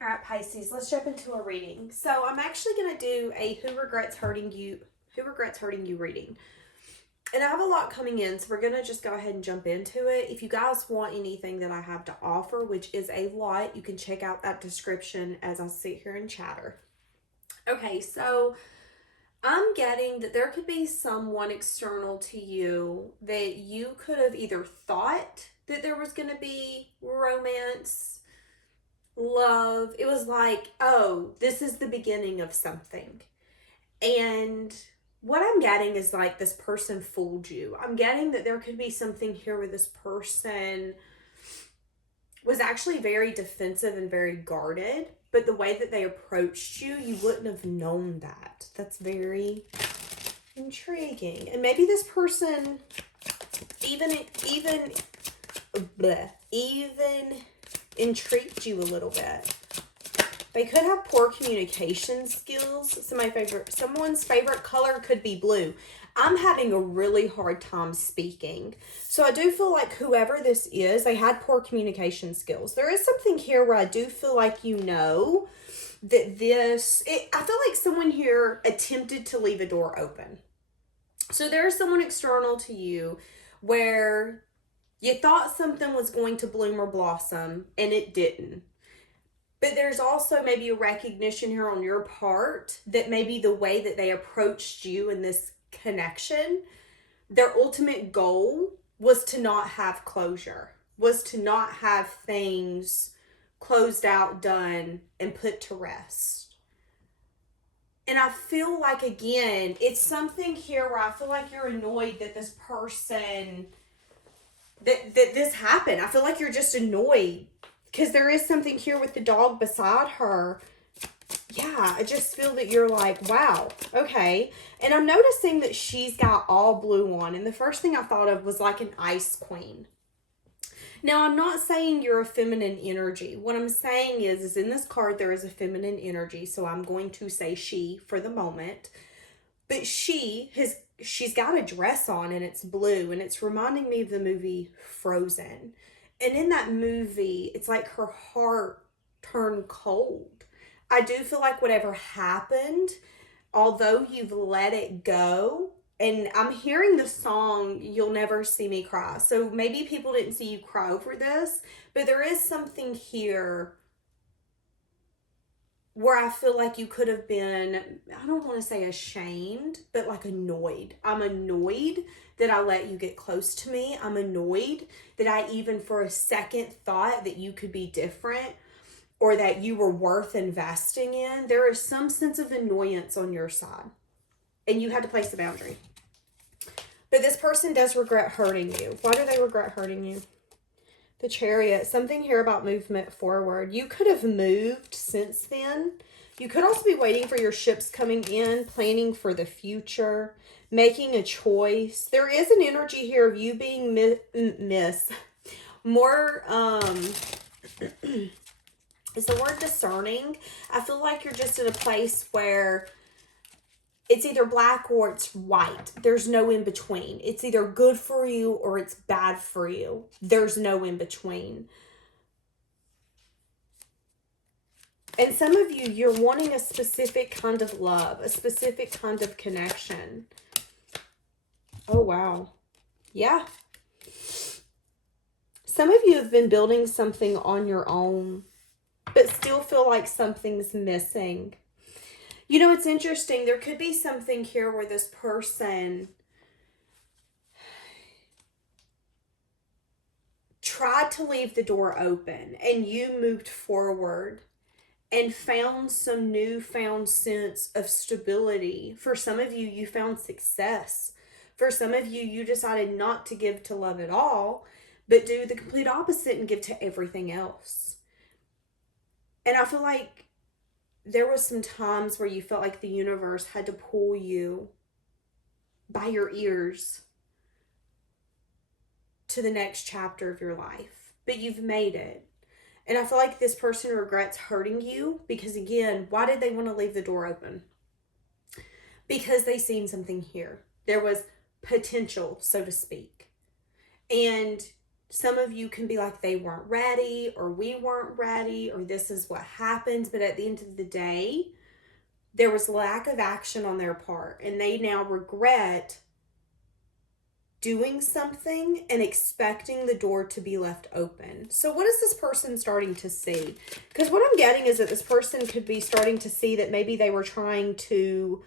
All right, Pisces, let's jump into a reading. So I'm actually going to do a who regrets hurting you reading. And I have a lot coming in, so we're going to just go ahead and jump into it. If you guys want anything that I have to offer, which is a lot, you can check out that description as I sit here and chatter. Okay, so I'm getting that there could be someone external to you that you could have either thought that there was going to be romance, love. It was like, oh, this is the beginning of something. And what I'm getting is like this person fooled you. I'm getting that there could be something here where this person was actually very defensive and very guarded, but the way that they approached you, you wouldn't have known that. That's very intriguing. And maybe this person even intrigued you a little bit. They could have poor communication skills. Someone's favorite color could be blue. I'm having a really hard time speaking. So I do feel like whoever this is, they had poor communication skills. There is something here where I do feel like that I feel like someone here attempted to leave a door open. So there's someone external to you where you thought something was going to bloom or blossom and it didn't. But there's also maybe a recognition here on your part that maybe the way that they approached you in this connection, their ultimate goal was to not have closure, was to not have things closed out, done, and put to rest. And I feel like, again, it's something here where I feel like you're annoyed that this person, that this happened. I feel like you're just annoyed. Because there is something here with the dog beside her. Yeah, I just feel that you're like, wow, okay. And I'm noticing that she's got all blue on. And the first thing I thought of was like an ice queen. Now, I'm not saying you're a feminine energy. What I'm saying is in this card, there is a feminine energy. So I'm going to say she for the moment. But she's got a dress on and it's blue. And it's reminding me of the movie Frozen. And in that movie, it's like her heart turned cold. I do feel like whatever happened, although you've let it go, and I'm hearing the song, You'll Never See Me Cry. So maybe people didn't see you cry over this, but there is something here where I feel like you could have been, I don't want to say ashamed, but like annoyed. I'm annoyed that I let you get close to me. I'm annoyed that I even for a second thought that you could be different or that you were worth investing in. There is some sense of annoyance on your side and you had to place a boundary. But this person does regret hurting you. Why do they regret hurting you? The Chariot, something here about movement forward. You could have moved since then. You could also be waiting for your ships coming in, planning for the future, making a choice. There is an energy here of you being more, is the word discerning? I feel like you're just in a place where it's either black or it's white. There's no in between. It's either good for you or it's bad for you. There's no in between. And some of you, you're wanting a specific kind of love, a specific kind of connection. Oh, wow. Yeah. Some of you have been building something on your own, but still feel like something's missing. You know, it's interesting. There could be something here where this person tried to leave the door open and you moved forward and found some newfound sense of stability. For some of you, you found success. For some of you, you decided not to give to love at all, but do the complete opposite and give to everything else. And I feel like there was some times where you felt like the universe had to pull you by your ears to the next chapter of your life, but you've made it. And I feel like this person regrets hurting you because, again, why did they want to leave the door open? Because they seen something here. There was potential, so to speak. And Some of you can be like, they weren't ready, or we weren't ready, or this is what happens. But at the end of the day, there was lack of action on their part, and they now regret doing something and expecting the door to be left open. So what is this person starting to see? Because what I'm getting is that this person could be starting to see that maybe they were trying to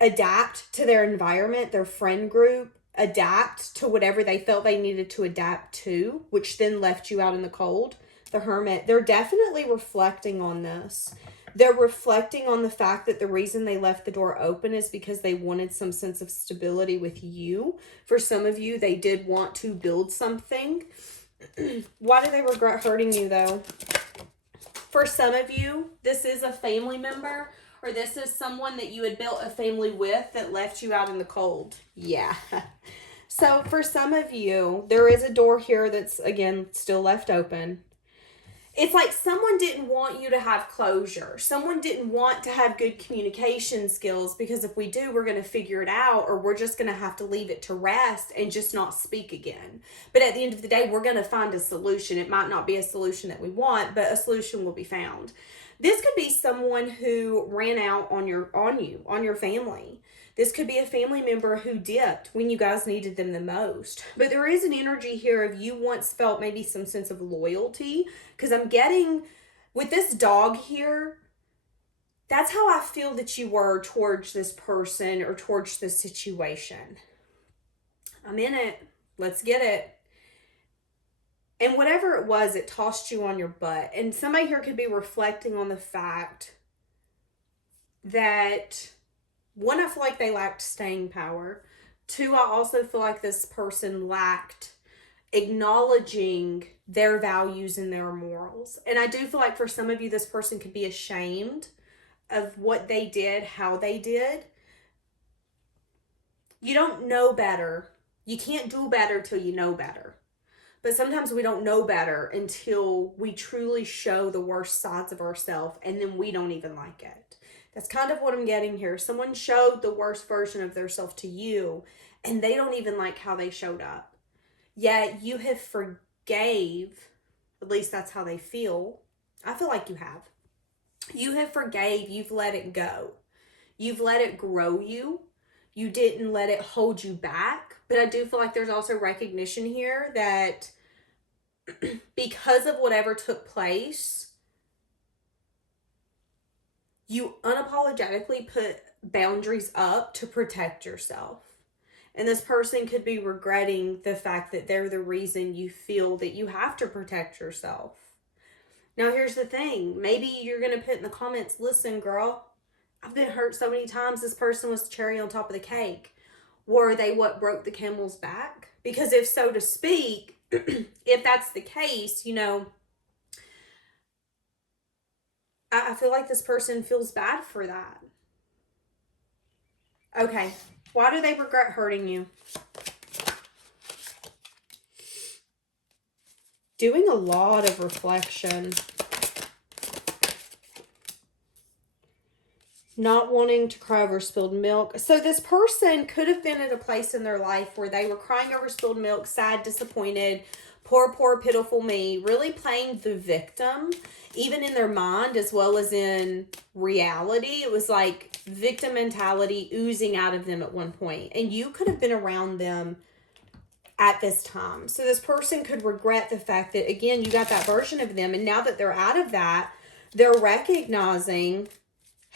adapt to their environment, their friend group, adapt to whatever they felt they needed to adapt to, which then left you out in the cold. The Hermit, they're definitely reflecting on this. They're reflecting on the fact that the reason they left the door open is because they wanted some sense of stability with you. For some of you, they did want to build something. Why do they regret hurting you, though? For some of you, this is a family member, or this is someone that you had built a family with that left you out in the cold. Yeah. So for some of you, there is a door here that's, again, still left open. It's like someone didn't want you to have closure. Someone didn't want to have good communication skills, because if we do, we're going to figure it out, or we're just going to have to leave it to rest and just not speak again. But at the end of the day, we're going to find a solution. It might not be a solution that we want, but a solution will be found. This could be someone who ran out on your family. This could be a family member who dipped when you guys needed them the most. But there is an energy here of you once felt maybe some sense of loyalty. Because I'm getting, with this dog here, that's how I feel that you were towards this person or towards this situation. I'm in it. Let's get it. And whatever it was, it tossed you on your butt. And somebody here could be reflecting on the fact that, one, I feel like they lacked staying power. Two, I also feel like this person lacked acknowledging their values and their morals. And I do feel like for some of you, this person could be ashamed of what they did, how they did. You don't know better. You can't do better till you know better. But sometimes we don't know better until we truly show the worst sides of ourselves, and then we don't even like it. That's kind of what I'm getting here. Someone showed the worst version of themselves to you, and they don't even like how they showed up. Yet you have forgave, at least that's how they feel. I feel like you have. You have forgave, you've let it go. You've let it grow you. You didn't let it hold you back. But I do feel like there's also recognition here that because of whatever took place, you unapologetically put boundaries up to protect yourself. And this person could be regretting the fact that they're the reason you feel that you have to protect yourself. Now, here's the thing. Maybe you're going to put in the comments, listen, girl, I've been hurt so many times. This person was the cherry on top of the cake. Were they what broke the camel's back? Because if so to speak, if that's the case, you know, I feel like this person feels bad for that. Okay. Why do they regret hurting you? Doing a lot of reflection. Not wanting to cry over spilled milk. So this person could have been at a place in their life where they were crying over spilled milk, sad, disappointed, poor, pitiful me, really playing the victim, even in their mind as well as in reality. It was like victim mentality oozing out of them at one point. And you could have been around them at this time. So this person could regret the fact that, again, you got that version of them. And now that they're out of that, they're recognizing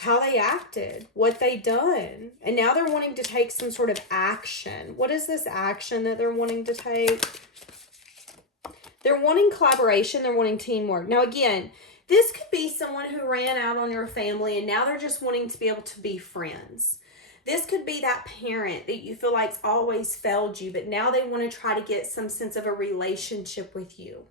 how they acted, what they done. And now they're wanting to take some sort of action. What is this action that they're wanting to take? They're wanting collaboration. They're wanting teamwork. Now, again, this could be someone who ran out on your family and now they're just wanting to be able to be friends. This could be that parent that you feel like's always failed you, but now they want to try to get some sense of a relationship with you.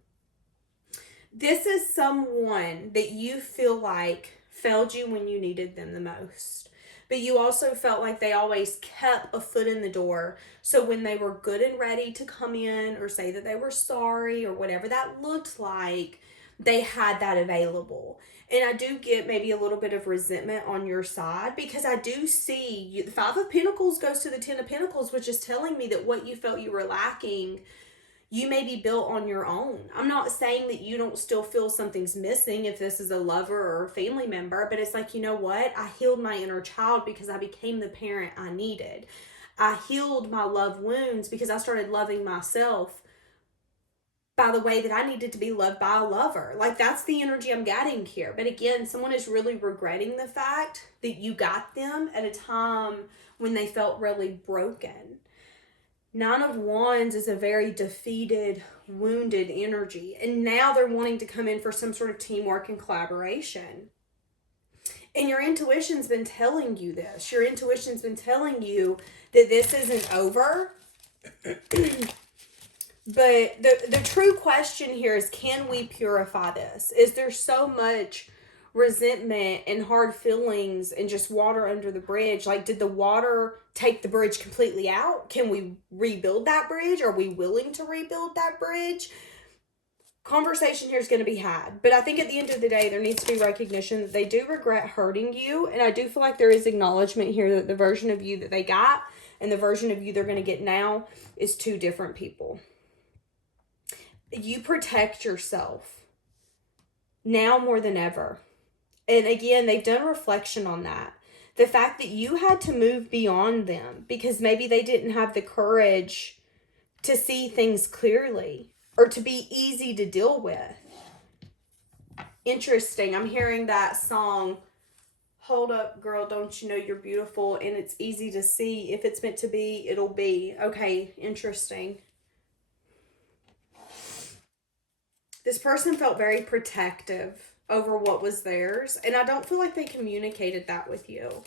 This is someone that you feel like failed you when you needed them the most. But you also felt like they always kept a foot in the door. So when they were good and ready to come in or say that they were sorry or whatever that looked like, they had that available. And I do get maybe a little bit of resentment on your side, because I do see you, the Five of Pentacles goes to the Ten of Pentacles, which is telling me that what you felt you were lacking, You may be built on your own. I'm not saying that you don't still feel something's missing if this is a lover or a family member, but it's like, you know what? I healed my inner child because I became the parent I needed. I healed my love wounds because I started loving myself by the way that I needed to be loved by a lover. Like, that's the energy I'm getting here. But again, someone is really regretting the fact that you got them at a time when they felt really broken. Nine of Wands is a very defeated, wounded energy. And now they're wanting to come in for some sort of teamwork and collaboration. And your intuition's been telling you this. Your intuition's been telling you that this isn't over. But the true question here is, can we purify this? Is there so much resentment and hard feelings and just water under the bridge? Like, did the water take the bridge completely out? Can we rebuild that bridge? Are we willing to rebuild that bridge? Conversation here is going to be had. But I think at the end of the day, there needs to be recognition that they do regret hurting you. And I do feel like there is acknowledgement here that the version of you that they got and the version of you they're going to get now is two different people. You protect yourself now more than ever. And again, they've done reflection on that. The fact that you had to move beyond them because maybe they didn't have the courage to see things clearly or to be easy to deal with. Interesting. I'm hearing that song, Hold Up Girl, Don't You Know You're Beautiful, and it's easy to see. If it's meant to be, it'll be. Okay, interesting. This person felt very protective over what was theirs, and I don't feel like they communicated that with you.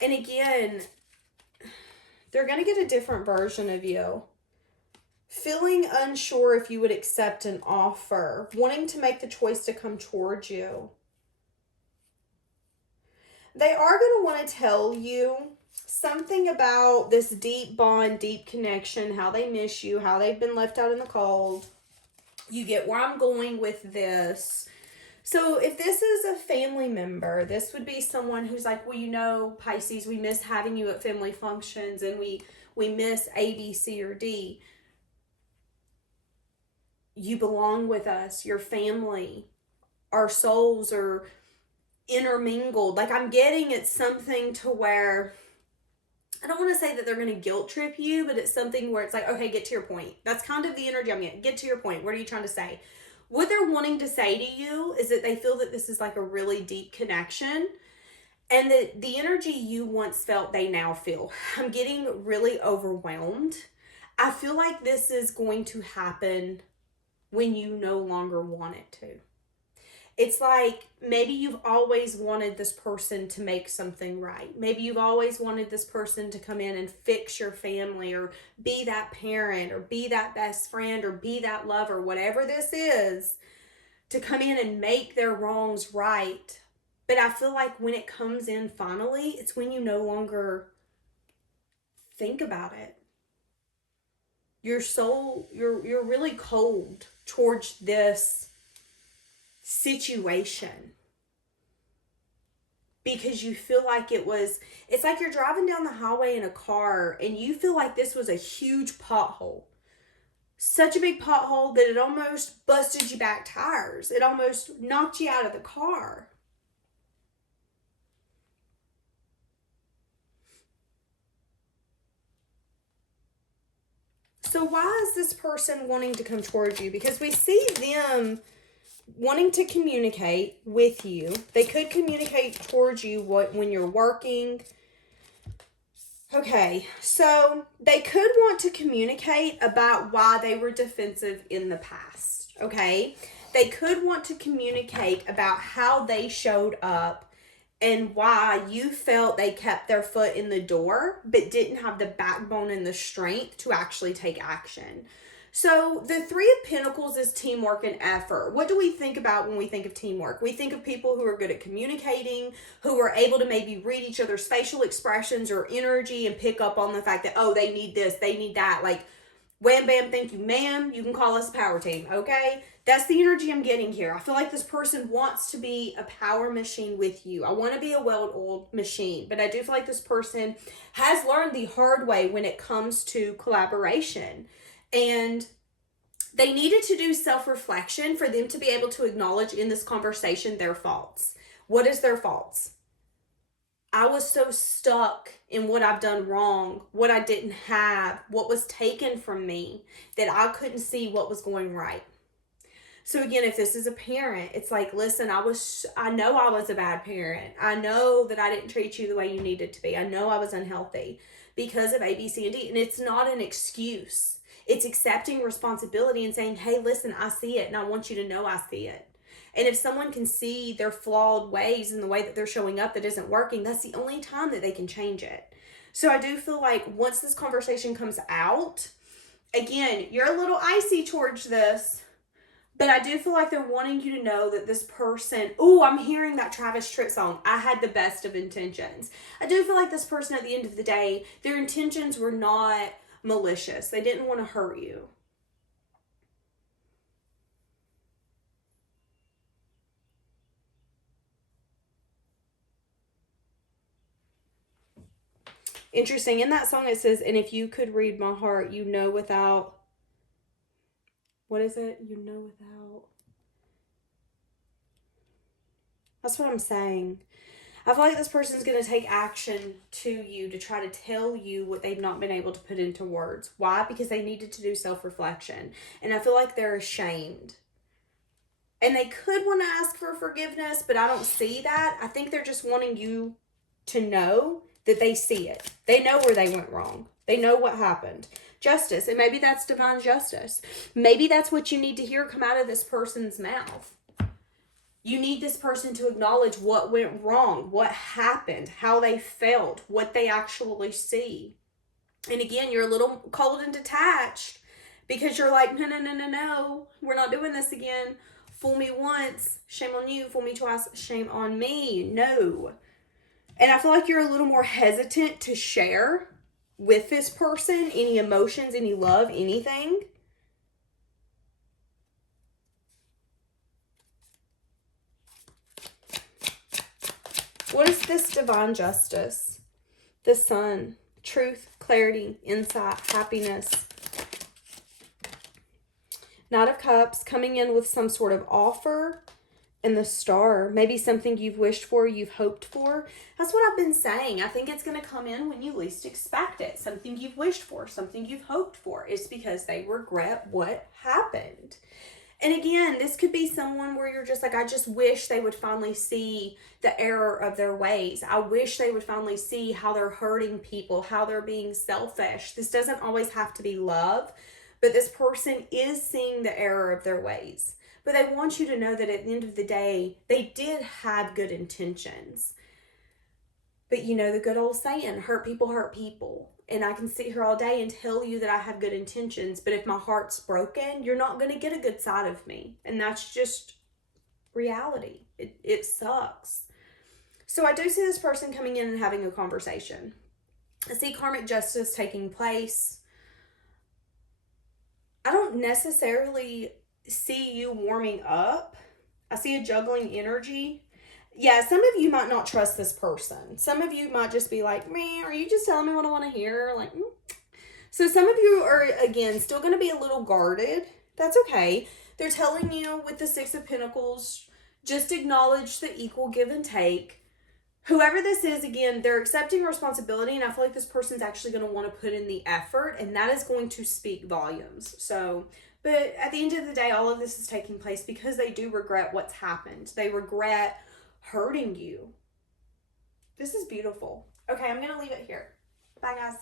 And again, they're going to get a different version of you. Feeling unsure if you would accept an offer, wanting to make the choice to come towards you. They are going to want to tell you something about this deep bond, deep connection, how they miss you, how they've been left out in the cold. You get where I'm going with this. So if this is a family member, this would be someone who's like, well, you know, Pisces, we miss having you at family functions and we miss A, B, C, or D. You belong with us, your family, our souls are intermingled. Like, I'm getting it's something to where, I don't want to say that they're going to guilt trip you, but it's something where it's like, okay, get to your point. That's kind of the energy I'm getting. Get to your point. What are you trying to say? What they're wanting to say to you is that they feel that this is like a really deep connection and that the energy you once felt, they now feel. I'm getting really overwhelmed. I feel like this is going to happen when you no longer want it to. It's like maybe you've always wanted this person to make something right. Maybe you've always wanted this person to come in and fix your family or be that parent or be that best friend or be that lover, whatever this is, to come in and make their wrongs right. But I feel like when it comes in finally, it's when you no longer think about it. Your soul, you're really cold towards this situation because you feel like it's like you're driving down the highway in a car and you feel like this was a huge pothole. Such a big pothole that it almost busted your back tires. It almost knocked you out of the car. So why is this person wanting to come towards you? Because we see them wanting to communicate with you. They could communicate towards you when you're working. Okay, so they could want to communicate about why they were defensive in the past. Okay, they could want to communicate about how they showed up and why you felt they kept their foot in the door but didn't have the backbone and the strength to actually take action. So the Three of Pentacles is teamwork and effort. What do we think about when we think of teamwork? We think of people who are good at communicating, who are able to maybe read each other's facial expressions or energy and pick up on the fact that, oh, they need this, they need that. Like, wham, bam, thank you, ma'am. You can call us a power team, okay? That's the energy I'm getting here. I feel like this person wants to be a power machine with you. I want to be a well-oiled machine, but I do feel like this person has learned the hard way when it comes to collaboration. And they needed to do self-reflection for them to be able to acknowledge in this conversation their faults. What is their faults? I was so stuck in what I've done wrong, what I didn't have, what was taken from me, that I couldn't see what was going right. So again, if this is a parent, it's like, listen, I know I was a bad parent. I know that I didn't treat you the way you needed to be. I know I was unhealthy because of A, B, C, and D. And it's not an excuse. It's accepting responsibility and saying, hey, listen, I see it and I want you to know I see it. And if someone can see their flawed ways and the way that they're showing up that isn't working, that's the only time that they can change it. So I do feel like once this conversation comes out, again, you're a little icy towards this, but I do feel like they're wanting you to know that this person, I'm hearing that Travis Tritt song, I had the best of intentions. I do feel like this person at the end of the day, their intentions were not malicious. They didn't want to hurt you. Interesting. In that song it says, and if you could read my heart, you know without, what is it? You know without. That's what I'm saying. I feel like this person's going to take action to you to try to tell you what they've not been able to put into words. Why? Because they needed to do self-reflection. And I feel like they're ashamed. And they could want to ask for forgiveness, but I don't see that. I think they're just wanting you to know that they see it. They know where they went wrong. They know what happened. Justice. And maybe that's divine justice. Maybe that's what you need to hear come out of this person's mouth. You need this person to acknowledge what went wrong, what happened, how they felt, what they actually see. And again, you're a little cold and detached because you're like, no, we're not doing this again. Fool me once, shame on you. Fool me twice, shame on me. No. And I feel like you're a little more hesitant to share with this person any emotions, any love, anything. What is this divine justice? The sun, truth, clarity, insight, happiness. Knight of Cups coming in with some sort of offer. And the Star, maybe something you've wished for, you've hoped for. That's what I've been saying. I think it's going to come in when you least expect it. Something you've wished for, something you've hoped for. It's because they regret what happened. And again, this could be someone where you're just like, I just wish they would finally see the error of their ways. I wish they would finally see how they're hurting people, how they're being selfish. This doesn't always have to be love, but this person is seeing the error of their ways. But they want you to know that at the end of the day, they did have good intentions. But you know the good old saying, hurt people hurt people. And I can sit here all day and tell you that I have good intentions, but if my heart's broken, you're not going to get a good side of me. And that's just reality. It sucks. So I do see this person coming in and having a conversation. I see karmic justice taking place. I don't necessarily see you warming up. I see a juggling energy. Yeah, some of you might not trust this person. Some of you might just be like, man, are you just telling me what I want to hear? Like, So some of you are, again, still going to be a little guarded. That's okay. They're telling you with the Six of Pentacles, just acknowledge the equal give and take. Whoever this is, again, they're accepting responsibility, and I feel like this person's actually going to want to put in the effort, and that is going to speak volumes. So, but at the end of the day, all of this is taking place because they do regret what's happened. They regret hurting you. This is beautiful. Okay, I'm going to leave it here. Bye, guys.